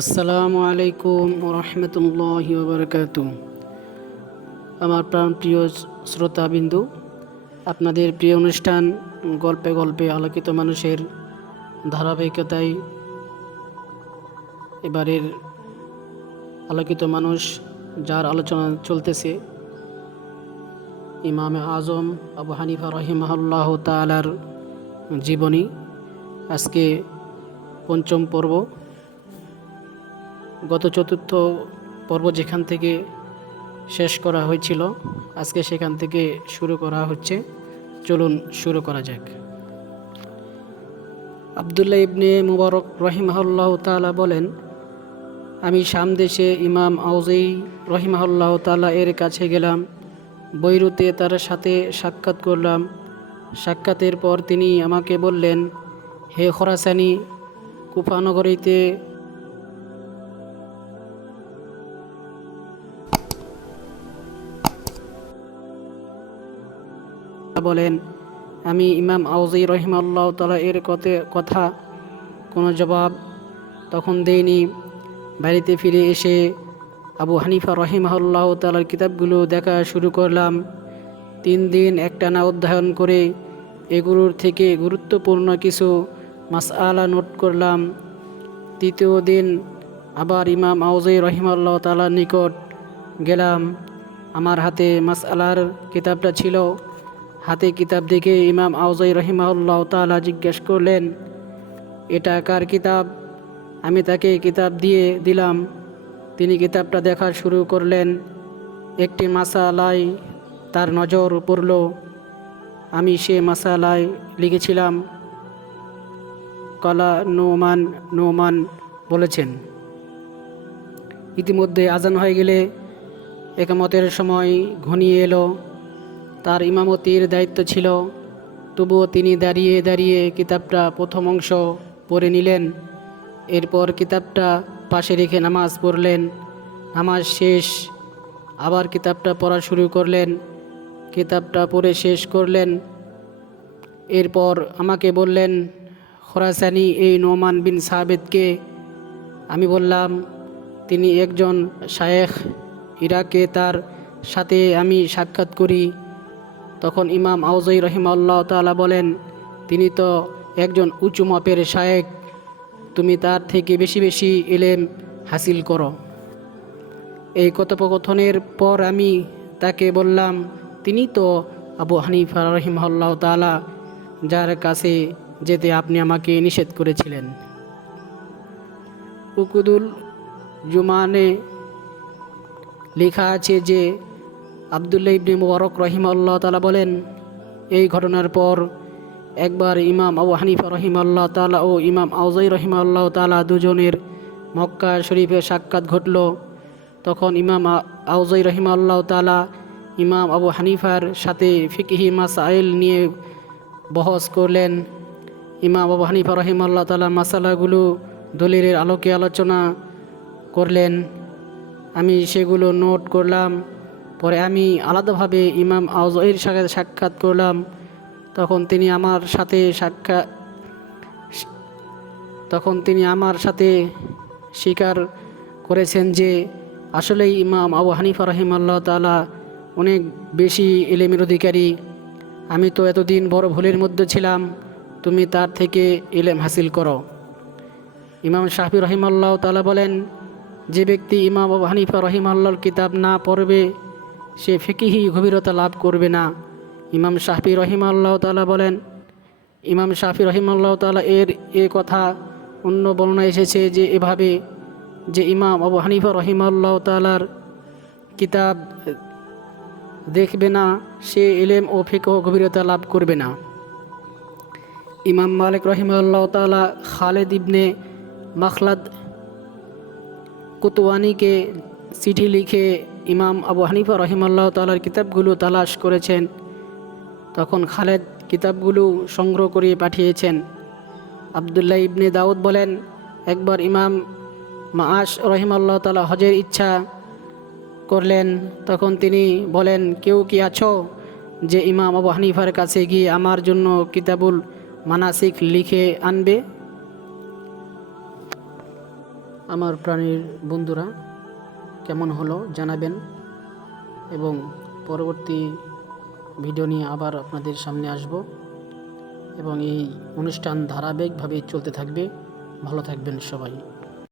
আসসালামু আলাইকুম রহমতুল্লাহ বারকাত আমার প্রাণ প্রাণপ্রিয় শ্রোতাবিন্দু, আপনাদের প্রিয় অনুষ্ঠান গল্পে গল্পে আলোকিত মানুষের ধারাবাহিকতায় এবারের আলোকিত মানুষ যার আলোচনা চলতেছে, ইমামে আজম আবু হানিফা রহিমাহুল্লাহ তালার জীবনী। আজকে পঞ্চম পর্ব। গত চতুর্থ পর্ব যেখান থেকে শেষ করা হয়েছিল, আজকে সেখান থেকে শুরু করা হচ্ছে। চলুন শুরু করা যাক। আবদুল্লাহ ইবনে মুবারক রহিমাহুল্লাহ তালা বলেন, আমি সামদেশে ইমাম আউজেই রহিমাহুল্লাহ তালা এর কাছে গেলাম, বৈরুতে তার সাথে সাক্ষাৎ করলাম। সাক্ষাতের পর তিনি আমাকে বললেন, হে খরাসানি কুফানগরীতে বলেন, আমি ইমাম আউজি রহিমাল্লাহ তালা এর কথা কোনো জবাব তখন দেইনি। বাড়িতে ফিরে এসে আবু হানিফা রহিমাল্লাহ তালার কিতাবগুলো দেখা শুরু করলাম। তিন দিন একটানা অধ্যয়ন করে এগুলোর থেকে গুরুত্বপূর্ণ কিছু মাসআলা নোট করলাম। তৃতীয় দিন আবার ইমাম আউজাই রহিমাল্লাহ তালার নিকট গেলাম। আমার হাতে মাসআলার কিতাবটা ছিল। হাতে কিতাব দেখে ইমাম আউজাই রহিমাউল্লাহ তালা জিজ্ঞেস করলেন, এটা কার কিতাব? আমি তাকে কিতাব দিয়ে দিলাম। তিনি কিতাবটা দেখা শুরু করলেন, একটি মাসালায় তার নজর পড়ল। আমি সে মাসালায় লিখেছিলাম, কলা নোমান নোমান বলেছেন। ইতিমধ্যে আজান হয়ে গেলে একামতের সময় ঘনিয়ে এলো। তার ইমামতির দায়িত্ব ছিল। তবুও তিনি দাঁড়িয়ে দাঁড়িয়ে কিতাবটা প্রথম অংশ পড়ে নিলেন। এরপর কিতাবটা পাশে রেখে নামাজ পড়লেন। নামাজ শেষ, আবার কিতাবটা পড়া শুরু করলেন। কিতাবটা পড়ে শেষ করলেন। এরপর আমাকে বললেন, খরাসানি এই নোমান বিন সাবেদকে। আমি বললাম, তিনি একজন শায়েখ, ইরাকে তার সাথে আমি সাক্ষাৎ করি। তখন ইমাম আউজাই রহিমাল্লাহ তালা বলেন, তিনি তো একজন উঁচু মাপের শায়েক। তুমি তার থেকে বেশি বেশি এলেম হাসিল করো। এই কথোপকথনের পর আমি তাকে বললাম, তিনি তো আবু হানিফা রহিমাল্লাহ তালা যার কাছে যেতে আপনি আমাকে নিষেধ করেছিলেন। উকুদুল জুমানে লেখা আছে যে আবদুল্লাহ ইবনে মুবারক রহিম আল্লাহ তালা বলেন, এই ঘটনার পর একবার ইমাম আবু হানিফা রহিম আল্লাহ তালা ও ইমাম আউজাই রহিম আল্লাহ তালা দুজনের মক্কা শরীফে সাক্ষাৎ ঘটল। তখন ইমাম আউজাই রহিম আল্লাহ তালা ইমাম আবু হানিফার সাথে ফিকহি মাসাইল নিয়ে বহস করলেন। ইমাম আবু হানিফা রহিম আল্লাহ তালা মাসালাগুলো দলিলের আলোকে আলোচনা করলেন। আমি সেগুলো নোট করলাম। পরে আমি আলাদাভাবে ইমাম আউজের সাথে সাক্ষাৎ করলাম। তখন তিনি আমার সাথে সাক্ষাৎ তখন তিনি আমার সাথে স্বীকার করেছেন যে আসলেই ইমাম আবু হানিফা রহিম আল্লাহ তালা অনেক বেশি এলেমের অধিকারী। আমি তো এতদিন বড় ভুলের মধ্যে ছিলাম, তুমি তার থেকে এলেম হাসিল করো। ইমাম শাহি রহিমাল্লাহ তালা বলেন, যে ব্যক্তি ইমাম আবু হানিফা রহিমাল্লাহর কিতাব না পড়বে সে ফিকিহি গভীরতা লাভ করবে না। ইমাম শাহি রহিমাল্লাহ তালা বলেন, ইমাম শাহি রহিমাল্লাহ তালা এর এ কথা অন্য বর্ণনা এসেছে যে এভাবে যে ইমাম আবু হানিফা রহিমাল্লাহ তালার কিতাব দেখবে না, সে এলেম ও ফিক গভীরতা লাভ করবে না। ইমাম মালিক রহিমাল্লাহ তালা খালেদ ইবনে মখলাদ কুতওয়ানিকে চিঠি লিখে ইমাম আবু হানিফা রহিমাল্লাহ তালার কিতাবগুলো তালাশ করেছেন। তখন খালেদ কিতাবগুলো সংগ্রহ করে পাঠিয়েছেন। আবদুল্লাহ ইবনে দাউদ বলেন, একবার ইমাম মাআশ রহিমাল্লাহ তালা হজের ইচ্ছা করলেন, তখন তিনি বলেন, কেউ কি আছো যে ইমাম আবু হানিফার কাছে গিয়ে আমার জন্য কিতাবুল মানাসিক লিখে আনবে? আমার প্রাণীর বন্ধুরা কেমন হলো জানাবেন এবং পরবর্তী ভিডিও নিয়ে আবার আপনাদের সামনে আসব এবং এই অনুষ্ঠান ধারাবাহিকভাবে চলতে থাকবে। ভালো থাকবেন সবাই।